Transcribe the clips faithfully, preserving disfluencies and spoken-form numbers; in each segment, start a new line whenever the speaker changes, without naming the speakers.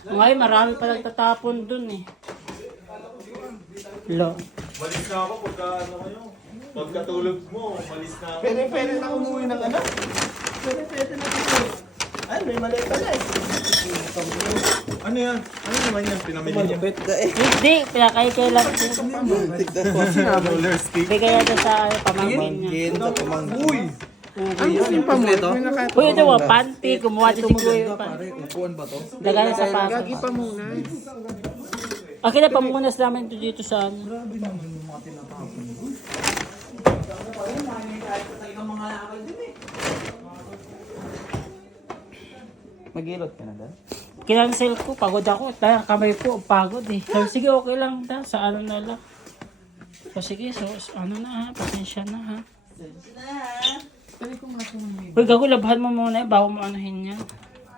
Ngayon, marami pa nagtatapon dun eh. Lo.
Malis na ako pagka ano kayo. Pagkatulog mo, malis na ako.
Pwede, pwede na umuwi ng ano? Pwede, pwede na umuwi. Ay, may maleta na eh.
Ano yan? Ano naman yan? Pinamili niya?
Malupit ka eh.
Hindi, pinakaikailan.
Roller stick.
Bigay yan sa pamangkin niya.
Ganda pamangkin.
Uy!
Ano yung pamuto?
Uy, ito mo, panty. Kumuha din si Kuya.
Pare, upuan ba to?
Lagay na sa papa.
Gagi pa muna.
Akin na pamunas namin ito dito sa ano.
Mag-ilot ka na dahil?
Kinansel ko, pagod ako. Tayo, kamay ko, pagod eh. So, sige, okay lang da. Sa ano na lang. So, sige, so, ano na ha. Pasensya na ha. Uy, gago, labahan mo muna eh. Bago mo anuhin yan.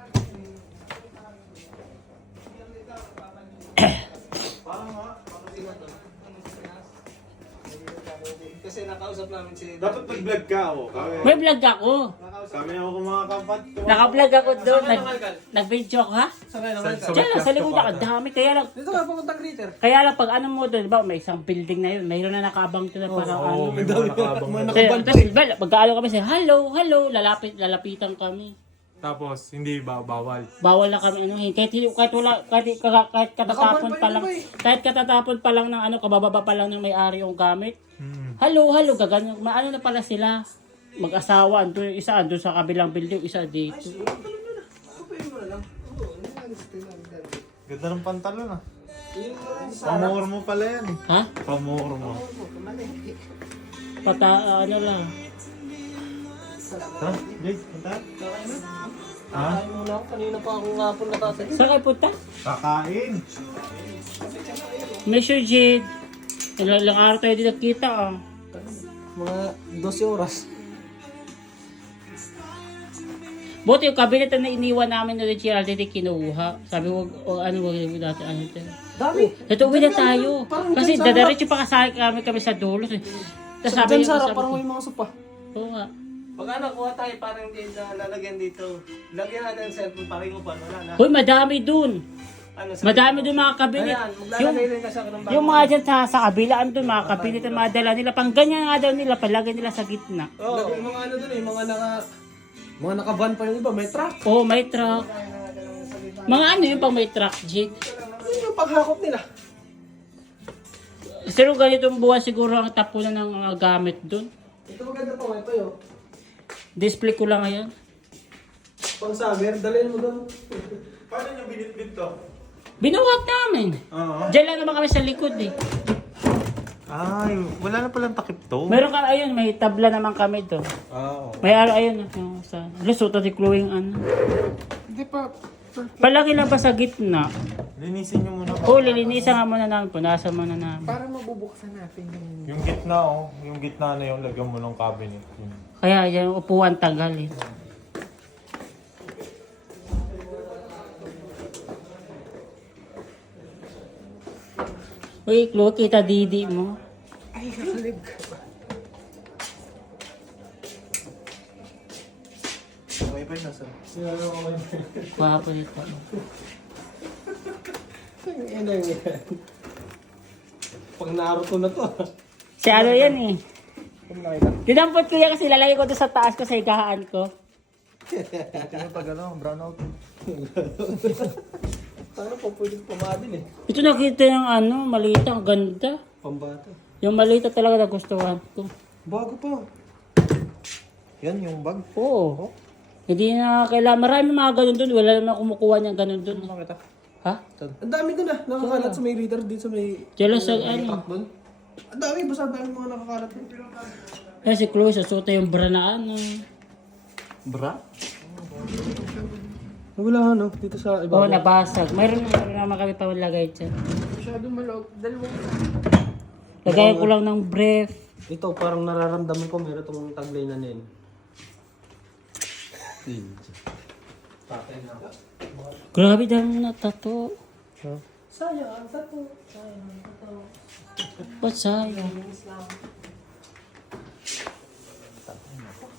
Kasi nakausap namin si...
Dapat mag-vlog ka ako. Kami,
May vlog ako.
kami ako mga kapat.
Naka-vlog ako doon. Nag, nag-video ako ha.
Saan kayo naman?
Sa-
Diyan lang, sa likod ako. Dami. Kaya lang,
Dito ka, papuntang greeter.
kaya lang pag ano mo doon, di ba, may isang building na yun. Mayroon na nakaabang doon na parang ano.
Oo, may mga nakabang na.
Kaya, tapos, well, pag-ano kami siya, hello, hello, lalapit, lalapitan kami.
Tapos, hindi ba bawal?
Bawal na kami ano, kahit kahit wala kahit, kahit, kahit katatapon pa lang, kahit katatapon pa lang ng ano, kabababa pa lang ng may-ari yung gamit.
Hmm.
Hello, hello, gaganyan. Maano na pala sila. Mag-asawa, ando yung isa ando sa kabilang building, isa dito.
Ganda ng pantalon ah. Pamor mo pala yan eh.
Ha?
Pamor mo.
Pata ano lang.
Tara, Jake, punta. Ha?
Ay muna ako, kanina pa ako nga po natatanong.
Saan kayo punta?
Kakain.
Measure Jade. Ilang ilang araw tayo dito kita ah.
Mga twelve oras.
Buti yung cabinet na iniwan namin na Gerald, hindi kinuha. Sabi wag o ano wag yung dati ano ito.
Dami.
Ito uwi na tayo.
Parang
Kasi
dyan sa
dadaretso pa kasakay kami kami sa dulo. Tapos
Sa
sabi
dyan
niya
Sarah,
sabi
parang
ko,
may mga sopa.
oo nga.
Pag ano, kuha tayo, parang hindi na lalagyan dito. Lagyan natin ang cellphone, parang upan, wala na.
Hoy, madami dun.
Ano, sa
Madami dun mga kabinet.
Ayan,
Yung,
maglalagay rin kasi ako ng bago.
yung mga dyan sa, sa kabilaan dun, mga kabinet na mga dala nila. Pang ganyan nga daw nila, palagay nila sa gitna.
Oo, oh, mga ano dun eh, mga naka... Mga naka-van pa yung iba, may truck.
Oo, may truck. Mga ano yung pang may truck, Jig?
Yun yung paghakot nila.
Pero ganitong buwan siguro ang tapunan ng mga gamit dun.
Ito maganda pa, ito yun.
Display ko lang ngayon.
Pang summer, dalhin mo doon.
Paano niyo binitbit to?
Binuhat namin.
Oo.
Diyan lang naman kami sa likod eh.
Ay, wala na palang takip to.
Meron ka, ayun, may tabla naman kami doon.
Oo.
May ano, ayun, yung sa... Lusuto si Chloe yung ano.
Hindi pa.
Palagi lang pa sa gitna.
Linisin niyo muna.
Oo, lilinisan nga muna namin, punasan muna namin.
Para mabubuksan natin yung...
Yung gitna oh, yung gitna na yung lagyan mo ng cabinet. Yun.
Kaya yung upuan tagal eh. Uy, Chloe, kita didi mo.
Ay, kakalib.
Okay ba yun? Sir?
Gwapo nito.
Ang ina yan. Pag Naruto na to.
Si ano yan eh.
Kung nakita.
Dinampot ko yan kasi lalagay ko doon sa taas ko sa higaan ko.
Tingnan pag ano, brown out.
Paano pa pwede pumadin eh?
Ito nakita yung ano, malita, ang ganda.
Pambata.
Yung malita talaga nagustuhan ko.
Bago pa. Yan yung bag.
Oo. Hindi na kailangan. Marami mga ganun doon. Wala naman kumukuha niya ganun doon.
Nakita.
Ha?
Ang dami doon ah. Nakakalat sa may reader din sa may...
Diyan sa
may
ano.
truck doon. Ang dami. Basta ang dami mga nakakalat doon.
Eh si Chloe, susuta yung bra na ano.
Bra? Wala ano. Dito sa
Oo,
iba.
oh, nabasag. Mayroon mayroon naman kami pa lagay dyan.
Masyadong malog. Dalawang...
Lagay ko lang ng brief.
Ito parang nararamdaman ko meron itong taglay na nin. Patay na ako.
Grabe dami na tato.
Sayang ang tato. Sayang ang tato.
Ba't sayang?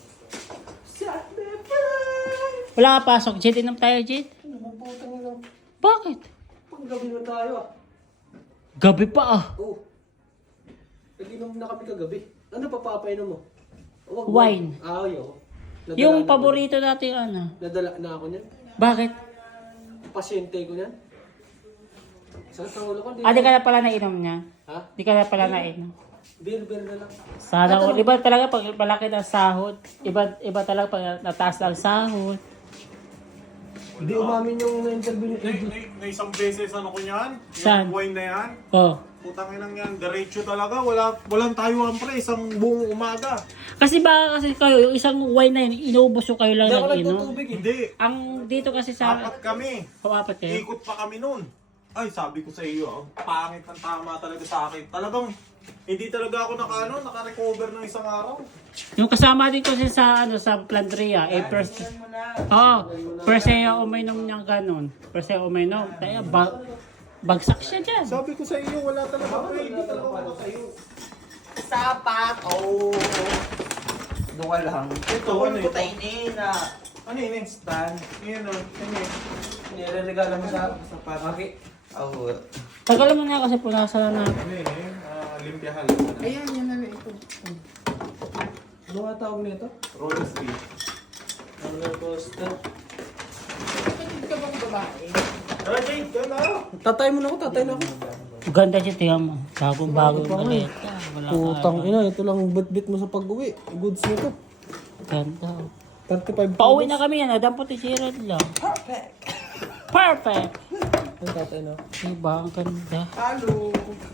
Wala ka pasok, Jade. Inom tayo, Jade.
Ano putang ina?
Bakit?
Panggabi na tayo ah.
Gabi pa ah.
Oo. Nag-inom na kami kagabi. Ano pa papainom mo? Oh, wag
Wine.
Ah, yun. Nadala
Yung
na-
paborito natin ano.
Nadala na ako niyan.
Bakit?
Pasyente ko niyan. Sakit ang ulo ko.
Ah, di ka na pala nainom niya?
Ha?
Di ka na pala nainom?
Beer, beer na lang.
Sana all. Iba talaga pag malaki ng sahod. Iba, iba talaga pag nataas ang sahod.
Hindi umamin yung na-interview ni
Na, na, na isang beses ano ko yan?
Saan?
Yung wine na yan?
Oh.
Putang inang yan, diretso talaga. Wala, walang tayuan pre, isang buong umaga.
Kasi baka kasi kayo, yung isang wine na yun, inubos yung kayo lang
Hindi ako
ng inom.
nagtutubig eh.
Hindi.
Ang dito kasi sa...
Apat kami.
O, apat kayo?
Ikot pa kami nun. Ay, sabi ko sa iyo, ang pangit ng tama talaga sa akin. Talagang, hindi talaga ako naka, ano, naka-recover ng isang araw.
Yung kasama din kasi sa ano sa Plandria, eh first. Oo, first niya uminom niyang ganun. First niya uminom. Kaya ba, bagsak siya diyan.
Sabi ko sa iyo, wala talaga pre, hindi talaga ako tayo.
Sapat! Oh! Doon ka lang.
Ito, ano ito?
Putainin na.
Ano yun, eh?
Stand.
Ayan o, ano yun?
Nireregala mo sa sapat. Okay.
Oh.
Tagal mo na kasi punasan na.
Ano yun eh? Ah, limpyahal.
Ayan, yan na na ito.
Ano nga tawag nito?
Roller skate.
Roller coaster.
Kapatid ka bang babae?
Tara, Jade, ka na!
Tatay mo na ako, tatay na ako.
Ganda siya, tingnan mo. Bagong bago yung maleta. Wala ka.
Putang ina, ito lang bit-bit mo sa pag-uwi. Goods nito.
Ganda.
thirty-five
Pauwi na kami yan. Adampot si Gerald lang.
Perfect!
Perfect!
Ang tatay na.
Diba? Ang ganda.
Halo!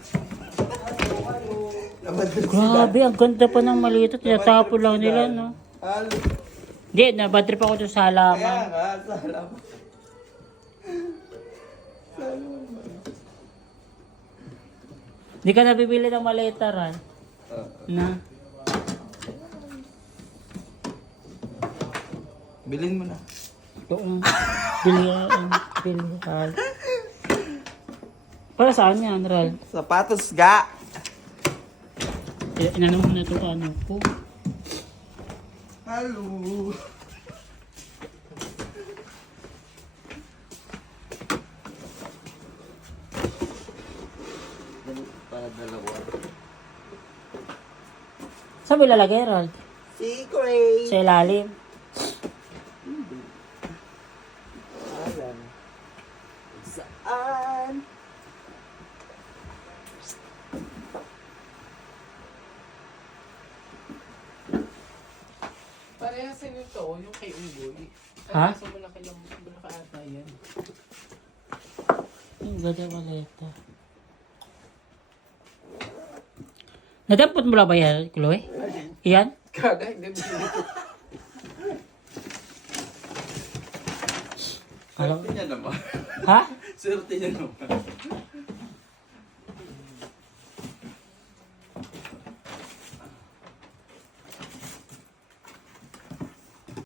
Grabe, ang ganda pa ng malito. Tinatapon lang nila, no?
Halo!
Hindi, nabadrip ako doon sa
Kaya
halaman.
nga, salam.
Hindi ka nabibili ng maleta, Ran. Na?
Bilhin mo na.
Oo. Bilihan. Bilihan. Para saan yan, Ral?
Sapatos ga!
Eh, inano mo na ito, ano po.
Halo! Para dalawa.
Saan mo ilalagay, Ral?
Secret!
Sa ilalim.
Alam. Saan?
Parehasin ito, yung kay Unggoy.
Ha?
Kaso malaki lang, malaki ata yan.
Ang ganda maleta. Nadampot mo lang ba yan, Chloe? Iyan?
Kaga, hindi mo
Alam.
Swerte niya naman.
Ha?
Swerte niya naman.